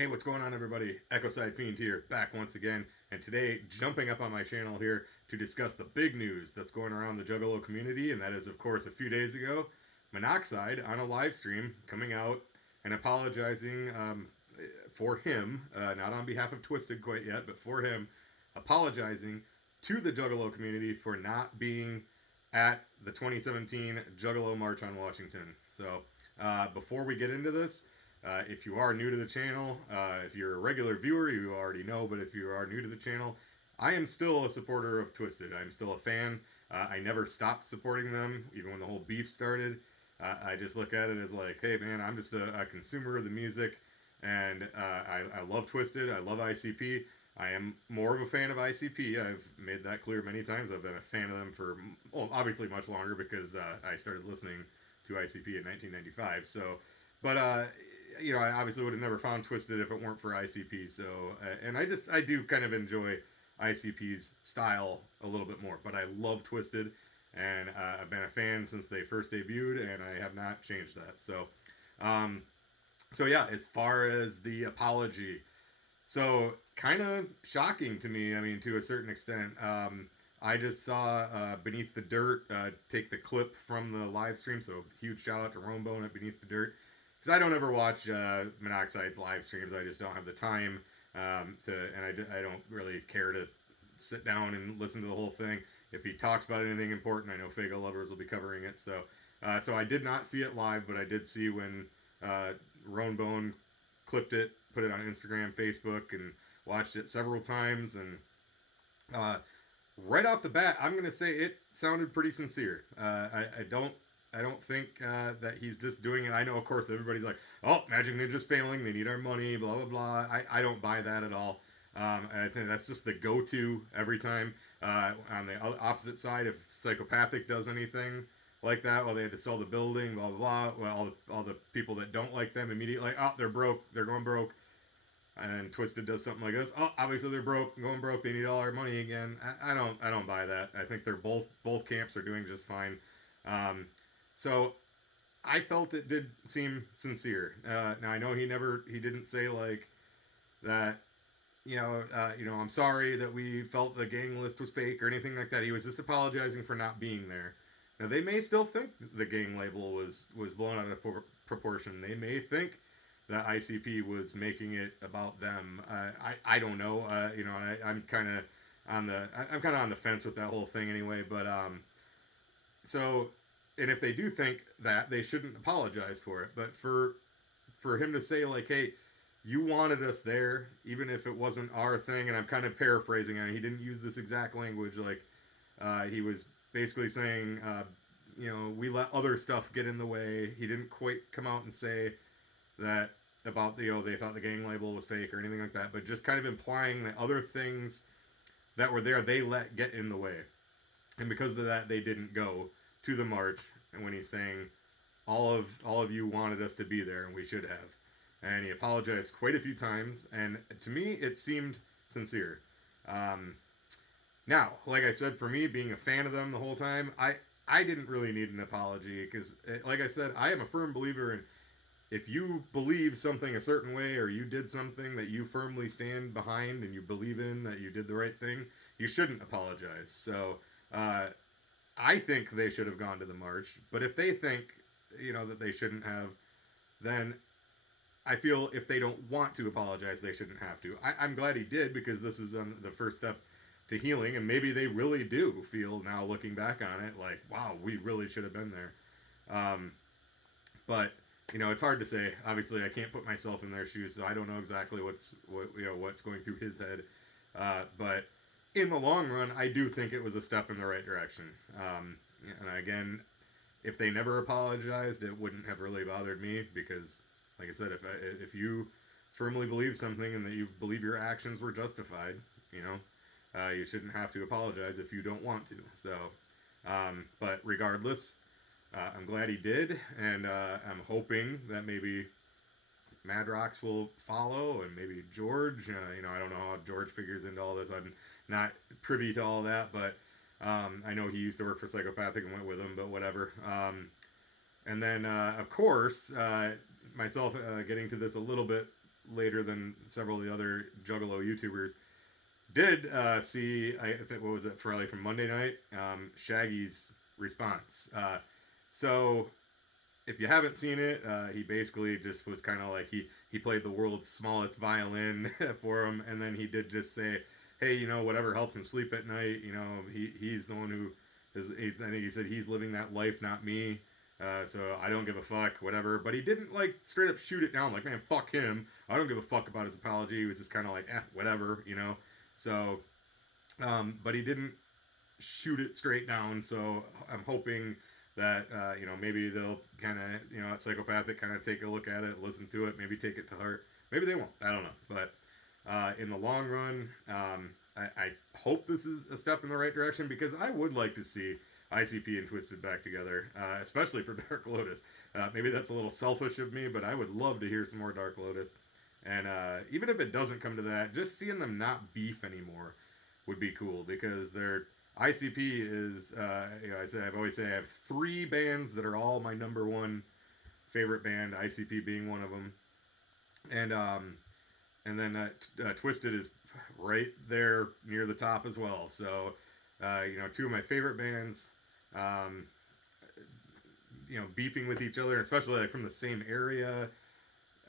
Hey, what's going on, everybody? Ecocide Fiend here, back once again, and today jumping up on my channel here to discuss the big news that's going around the Juggalo community, and that is, of course, a few days ago, Monoxide on a live stream coming out and apologizing for him, not on behalf of Twisted quite yet, but for him, apologizing to the Juggalo community for not being at the 2017 Juggalo March on Washington. So, before we get into this, if you are new to the channel, if you're a regular viewer, you already know, but if you are new to the channel, I am still a supporter of Twisted. I'm still a fan. I never stopped supporting them, even when the whole beef started. I just look at it as like, hey man, I'm just a consumer of the music, and I love Twisted. I love ICP. I am more of a fan of ICP. I've made that clear many times. I've been a fan of them for, well, obviously much longer because I started listening to ICP in 1995. So, but I obviously would have never found Twisted if it weren't for ICP. So, and I do kind of enjoy ICP's style a little bit more. But I love Twisted, and I've been a fan since they first debuted, and I have not changed that. So, um, so yeah, as far as the apology, so kind of shocking to me. I mean, to a certain extent. I just saw Beneath the Dirt take the clip from the live stream. So huge shout out to Romebone at Beneath the Dirt, because I don't ever watch Monoxide's live streams. I just don't have the time and I don't really care to sit down and listen to the whole thing. If he talks about anything important, I know Fago lovers will be covering it. So I did not see it live, but I did see when Romebone clipped it, put it on Instagram, Facebook, and watched it several times. And right off the bat, I'm gonna say it sounded pretty sincere. I don't think that he's just doing it. I know, of course, everybody's like, "Oh, Magic Ninja's failing. They need our money." Blah blah blah. I don't buy that at all. I think that's just the go-to every time. On the opposite side, if Psychopathic does anything like that, well, they had to sell the building. Blah blah blah. Well, all the people that don't like them immediately, oh, they're broke. They're going broke. And Twisted does something like this. Oh, obviously they're broke, going broke. They need all our money again. I don't buy that. I think they're both camps are doing just fine. So I felt it did seem sincere. Now I know he didn't say like that. I'm sorry that we felt the gang list was fake or anything like that. He was just apologizing for not being there. Now they may still think the gang label was blown out of proportion. They may think that ICP was making it about them. I don't know. I'm kind of on the fence with that whole thing anyway. But so, and if they do think that, they shouldn't apologize for it. But for him to say like, hey, you wanted us there, even if it wasn't our thing, and I'm kind of paraphrasing it. He didn't use this exact language. Like he was basically saying, we let other stuff get in the way. He didn't quite come out and say that about they thought the gang label was fake or anything like that, but just kind of implying that other things that were there they let get in the way, and because of that they didn't go to the march. And when he's saying all of you wanted us to be there and we should have, and he apologized quite a few times, and to me it seemed sincere. Now, like I said, for me being a fan of them the whole time, I didn't really need an apology because, like I said, I am a firm believer in, if you believe something a certain way or you did something that you firmly stand behind and you believe in that you did the right thing, you shouldn't apologize. So I think they should have gone to the march. But if they think, that they shouldn't have, then I feel if they don't want to apologize, they shouldn't have to. I'm glad he did, because this is the first step to healing. And maybe they really do feel now, looking back on it, like, wow, we really should have been there. But it's hard to say. Obviously, I can't put myself in their shoes, so I don't know exactly what's going through his head. But in the long run, I do think it was a step in the right direction. And again, if they never apologized, it wouldn't have really bothered me, because, like I said, if you firmly believe something and that you believe your actions were justified, you shouldn't have to apologize if you don't want to. So, but regardless, I'm glad he did, and I'm hoping that maybe Madrox will follow, and maybe George. I don't know how George figures into all this. I'm not privy to all that, but I know he used to work for Psychopathic and went with him, but whatever. And then, of course, myself getting to this a little bit later than several of the other Juggalo YouTubers, did see, I think, what was it, probably from Monday night, Shaggy's response. So if you haven't seen it, he basically just was kind of like he played the world's smallest violin for him, and then he did just say, hey, whatever helps him sleep at night, he's the one who is. I think he said he's living that life, not me. So I don't give a fuck, whatever. But he didn't like straight up shoot it down, like, man, fuck him. I don't give a fuck about his apology. He was just kind of like, whatever. So, but he didn't shoot it straight down. So I'm hoping that maybe they'll kind of at Psychopathic kind of take a look at it, listen to it, maybe take it to heart. Maybe they won't. I don't know. But in the long run, I hope this is a step in the right direction, because I would like to see ICP and Twisted back together, especially for Dark Lotus. Maybe that's a little selfish of me, but I would love to hear some more Dark Lotus. And even if it doesn't come to that, just seeing them not beef anymore would be cool, because they're ICP is, I've always say I have 3 bands that are all my number 1 favorite band, ICP being one of them, and then Twisted is right there near the top as well. So, 2 of my favorite bands, beefing with each other, especially like from the same area.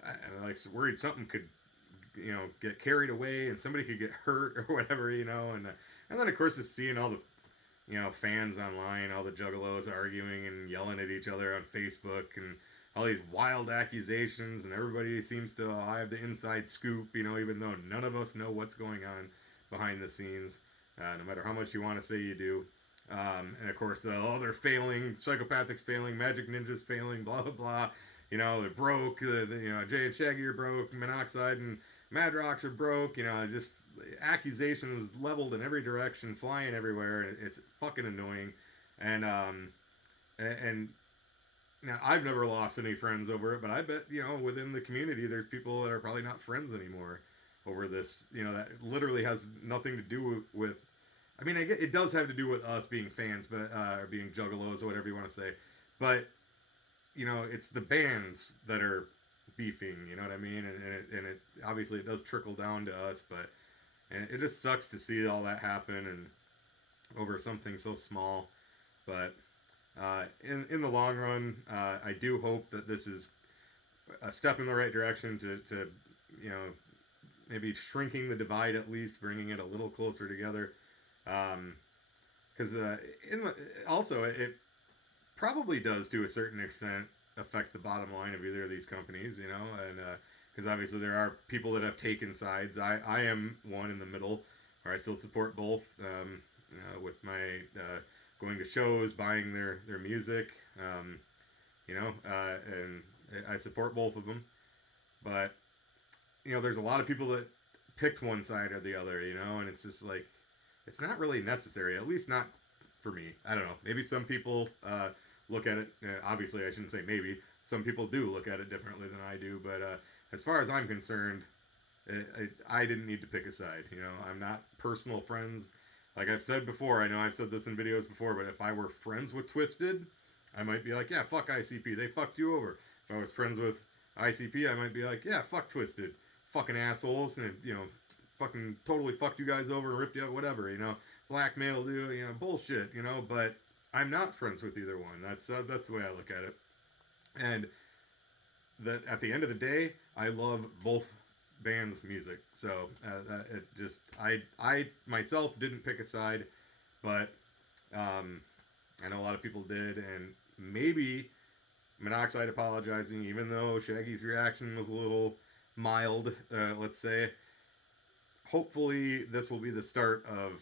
I'm like worried something could, get carried away and somebody could get hurt or whatever, and then of course it's seeing all the, fans online, all the Juggalos arguing and yelling at each other on Facebook, and all these wild accusations, and everybody seems to have the inside scoop, even though none of us know what's going on behind the scenes, no matter how much you want to say you do. And of course, they're failing, Psychopathic's failing, Magic Ninja's failing, blah blah blah. They're broke. Jay and Shaggy are broke. Monoxide and Mad Rocks are broke. Just accusations leveled in every direction, flying everywhere. It's fucking annoying. And now I've never lost any friends over it, but I bet within the community there's people that are probably not friends anymore over this. That literally has nothing to do with. I mean, it does have to do with us being fans, but or being Juggalos or whatever you want to say, but. It's the bands that are beefing, you know what I mean? And it obviously it does trickle down to us, but it just sucks to see all that happen and over something so small. But in the long run, I do hope that this is a step in the right direction to maybe shrinking the divide, at least bringing it a little closer together. Because also it probably does to a certain extent affect the bottom line of either of these companies, and because obviously there are people that have taken sides. I am one in the middle, where I still support both, with my going to shows, buying their music, and I support both of them. But there's a lot of people that picked one side or the other, and it's just like it's not really necessary, at least not for me. I don't know. Maybe some people look at it, obviously I shouldn't say maybe, some people do look at it differently than I do, but as far as I'm concerned, I didn't need to pick a side. I'm not personal friends. Like I've said before, I know I've said this in videos before, but if I were friends with Twisted, I might be like, yeah, fuck ICP, they fucked you over. If I was friends with ICP, I might be like, yeah, fuck Twisted, fucking assholes, and fucking totally fucked you guys over and ripped you out, whatever, blackmailed you, bullshit, but I'm not friends with either one. That's the way I look at it. And that at the end of the day, I love both bands' music. So it just I myself didn't pick a side, but I know a lot of people did, and maybe Monoxide apologizing, even though Shaggy's reaction was a little mild, let's say. Hopefully, this will be the start of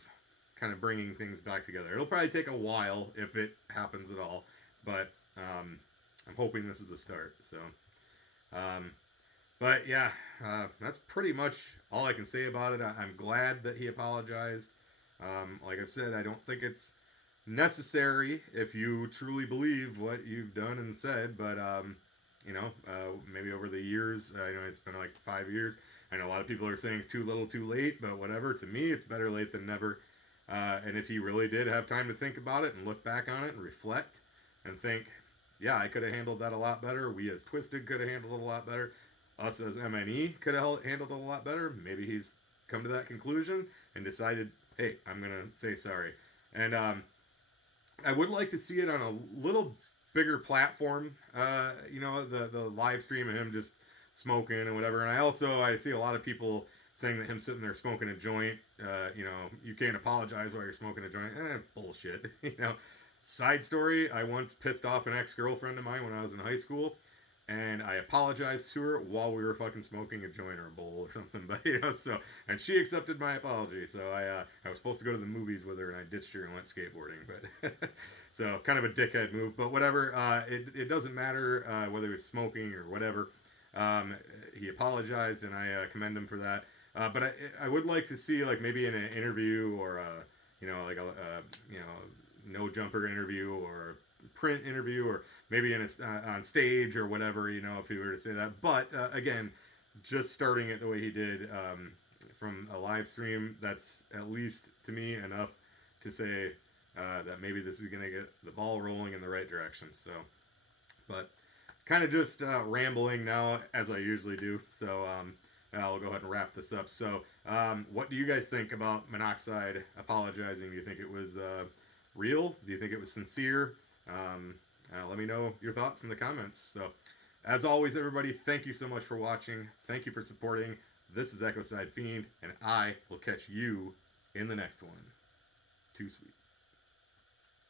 kind of bringing things back together. It'll probably take a while if it happens at all, but I'm hoping this is a start. So, but yeah, that's pretty much all I can say about it. I'm glad that he apologized. Like I've said, I don't think it's necessary if you truly believe what you've done and said, but maybe over the years, it's been like 5 years. I know a lot of people are saying it's too little too late, but whatever. To me, it's better late than never. And if he really did have time to think about it and look back on it and reflect and think, yeah, I could have handled that a lot better. We as Twisted could have handled it a lot better. us as MNE could have handled it a lot better. Maybe he's come to that conclusion and decided, hey, I'm going to say sorry. And I would like to see it on a little bigger platform. The live stream of him just smoking and whatever. And I see a lot of people saying that him sitting there smoking a joint, you can't apologize while you're smoking a joint. Bullshit. Side story: I once pissed off an ex-girlfriend of mine when I was in high school, and I apologized to her while we were fucking smoking a joint or a bowl or something. But and she accepted my apology. So I was supposed to go to the movies with her, and I ditched her and went skateboarding. But so kind of a dickhead move. But whatever. It doesn't matter whether he was smoking or whatever. He apologized, and I commend him for that. But I would like to see, like, maybe in an interview or no jumper interview or print interview, or maybe on stage or whatever, if he were to say that. But again, just starting it the way he did from a live stream, that's at least to me enough to say that maybe this is going to get the ball rolling in the right direction. So, but kind of just rambling now, as I usually do. So I'll go ahead and wrap this up. So what do you guys think about Monoxide apologizing? Do you think it was real? Do you think it was sincere? Let me know your thoughts in the comments. So, as always, everybody, thank you so much for watching. Thank you for supporting. This is Ecocide Fiend, and I will catch you in the next one. Too sweet.